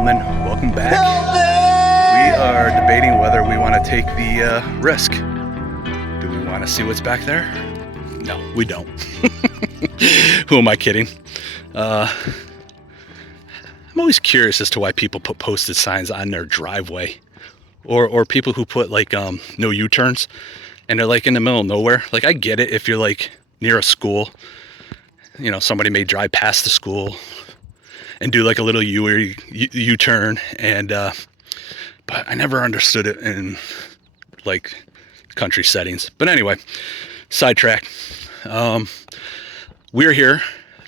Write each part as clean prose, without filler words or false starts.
gentlemen, welcome back. We are debating whether we want to take the risk. Do we want to see what's back there? No, we don't. Who am I kidding? I'm always curious as to why people put posted signs on their driveway, or people who put like no U-turns, and they're like in the middle of nowhere. Like, I get it if you're like near a school, you know, somebody may drive past the school and do like a little U-turn, and but I never understood it in like country settings. But anyway, sidetrack. We're here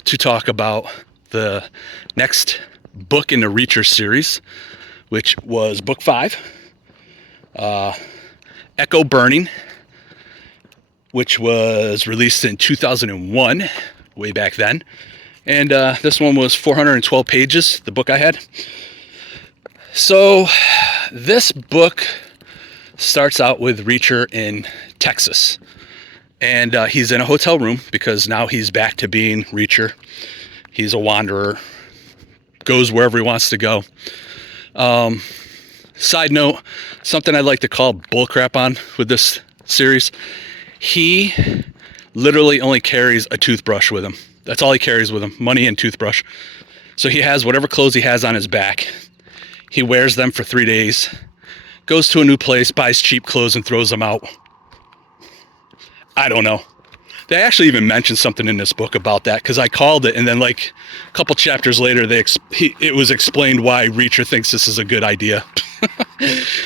to talk about the next book in the Reacher series, which was book 5, Echo Burning, which was released in 2001, way back then. And this one was 412 pages, the book I had. So this book starts out with Reacher in Texas. And he's in a hotel room because now he's back to being Reacher. He's a wanderer, goes wherever he wants to go. Side note, something I'd like to call bullcrap on with this series. He literally only carries a toothbrush with him. That's all he carries with him, money and toothbrush. So he has whatever clothes he has on his back. He wears them for 3 days, goes to a new place, buys cheap clothes and throws them out. I don't know. They actually even mentioned something in this book about that, because I called it, and then like a couple chapters later, it was explained why Reacher thinks this is a good idea.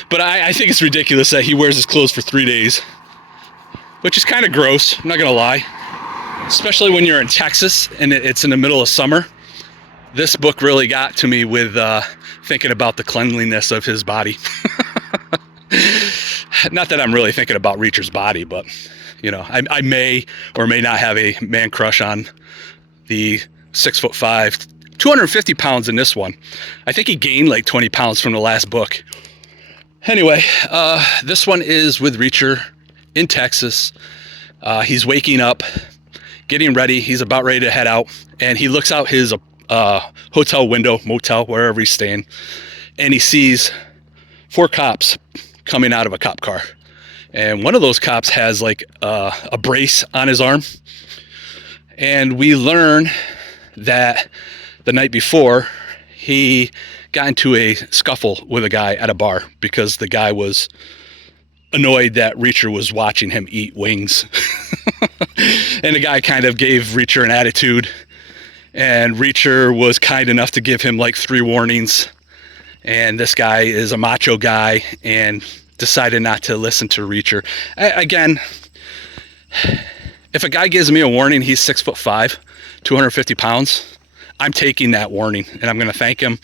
But I think it's ridiculous that he wears his clothes for 3 days, which is kind of gross, I'm not going to lie. Especially when you're in Texas and it's in the middle of summer. This book really got to me with thinking about the cleanliness of his body. Not that I'm really thinking about Reacher's body, but you know, I may or may not have a man crush on the 6'5", 250 pounds in this one. I think he gained like 20 pounds from the last book. Anyway, this one is with Reacher in Texas. He's waking up, getting ready. He's about ready to head out, and he looks out his hotel window, motel, wherever he's staying, and he sees 4 cops coming out of a cop car. And one of those cops has like a brace on his arm. And we learn that the night before, he got into a scuffle with a guy at a bar because the guy was annoyed that Reacher was watching him eat wings. And the guy kind of gave Reacher an attitude, and Reacher was kind enough to give him like 3 warnings. And this guy is a macho guy and decided not to listen to Reacher. Again, if a guy gives me a warning, he's 6'5", 250 pounds, I'm taking that warning, and I'm going to thank him,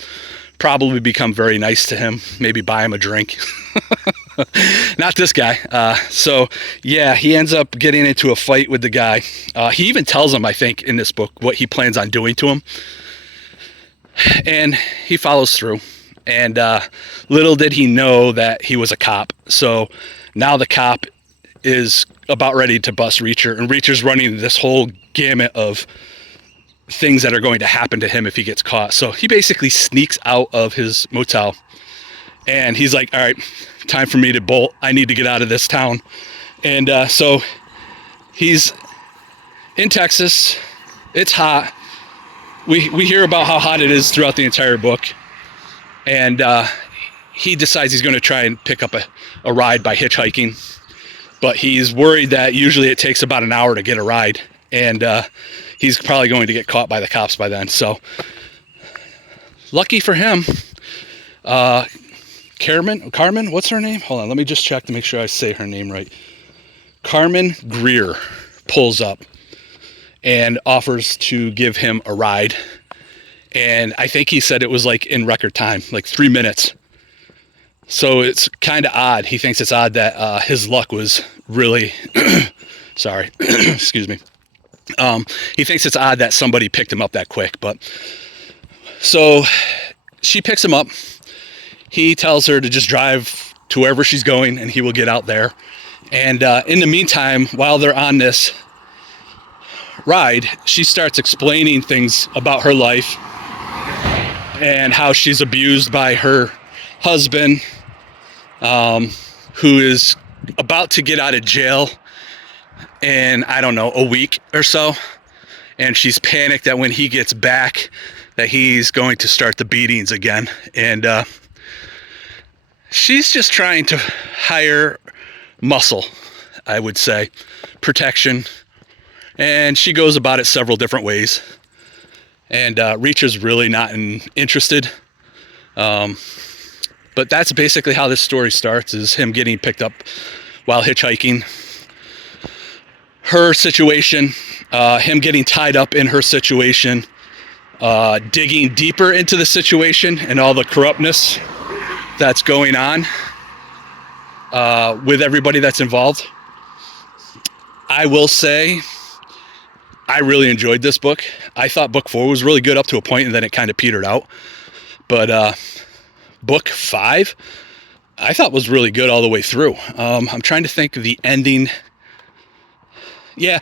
probably become very nice to him, maybe buy him a drink. Not this guy. So yeah, he ends up getting into a fight with the guy. He even tells him, I think, in this book, what he plans on doing to him. And he follows through. And little did he know that he was a cop. So now the cop is about ready to bust Reacher. And Reacher's running this whole gamut of things that are going to happen to him if he gets caught. So he basically sneaks out of his motel. And he's like, all right, time for me to bolt. I need to get out of this town. And so he's in Texas. It's hot. We hear about how hot it is throughout the entire book. And he decides he's going to try and pick up a ride by hitchhiking. But he's worried that usually it takes about an hour to get a ride. And he's probably going to get caught by the cops by then. So lucky for him, Carmen, what's her name? Hold on, let me just check to make sure I say her name right. Carmen Greer pulls up and offers to give him a ride. And I think he said it was like in record time, like 3 minutes. So it's kind of odd. He thinks it's odd that his luck was really, sorry, excuse me. He thinks it's odd that somebody picked him up that quick. But so she picks him up. He tells her to just drive to wherever she's going, and he will get out there. And in the meantime, while they're on this ride, she starts explaining things about her life and how she's abused by her husband, who is about to get out of jail in, I don't know, a week or so. And she's panicked that when he gets back that he's going to start the beatings again. And she's just trying to hire muscle, I would say, protection. And she goes about it several different ways. And Reacher's really not interested. But that's basically how this story starts, is him getting picked up while hitchhiking. Her situation, him getting tied up in her situation, digging deeper into the situation and all the corruptness that's going on with everybody that's involved. I will say, I really enjoyed this book. I thought book 4 was really good up to a point, and then it kind of petered out. But book 5, I thought was really good all the way through. I'm trying to think of the ending. Yeah,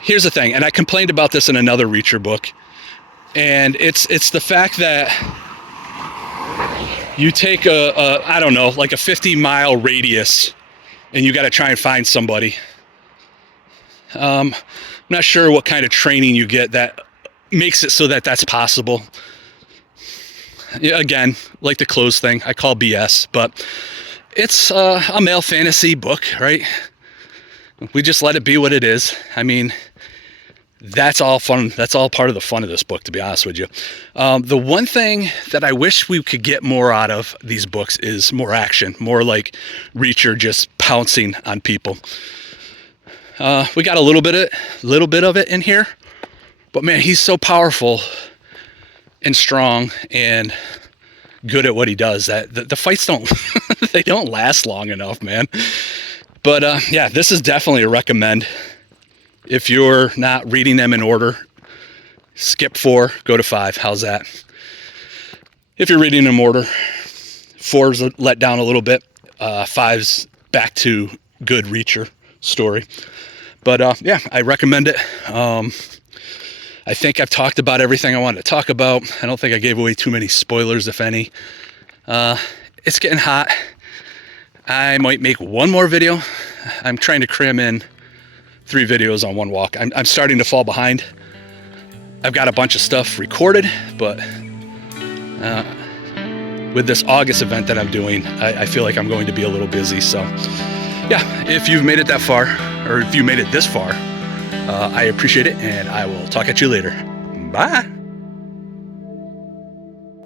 here's the thing, and I complained about this in another Reacher book, and it's the fact that you take I don't know, like a 50-mile radius, and you got to try and find somebody. I'm not sure what kind of training you get that makes it so that that's possible. Again, like the clothes thing, I call BS, but it's a male fantasy book, right? We just let it be what it is. I mean, that's all fun. That's all part of the fun of this book, to be honest with you. The one thing that I wish we could get more out of these books is more action, more like Reacher just pouncing on people. We got a little bit of it in here, but man, he's so powerful and strong and good at what he does that the fights don't they don't last long enough, man. But yeah, this is definitely a recommend. If you're not reading them in order, skip 4, go to 5. How's that? If you're reading them in order, 4's let down a little bit. 5's back to good Reacher story. But yeah, I recommend it. I think I've talked about everything I wanted to talk about. I don't think I gave away too many spoilers, if any. It's getting hot. I might make one more video. I'm trying to cram in 3 videos on one walk. I'm starting to fall behind. I've got a bunch of stuff recorded, but with this August event that I'm doing, I feel like I'm going to be a little busy. So yeah, if you've made it that far, or if you made it this far, I appreciate it, and I will talk at you later. Bye.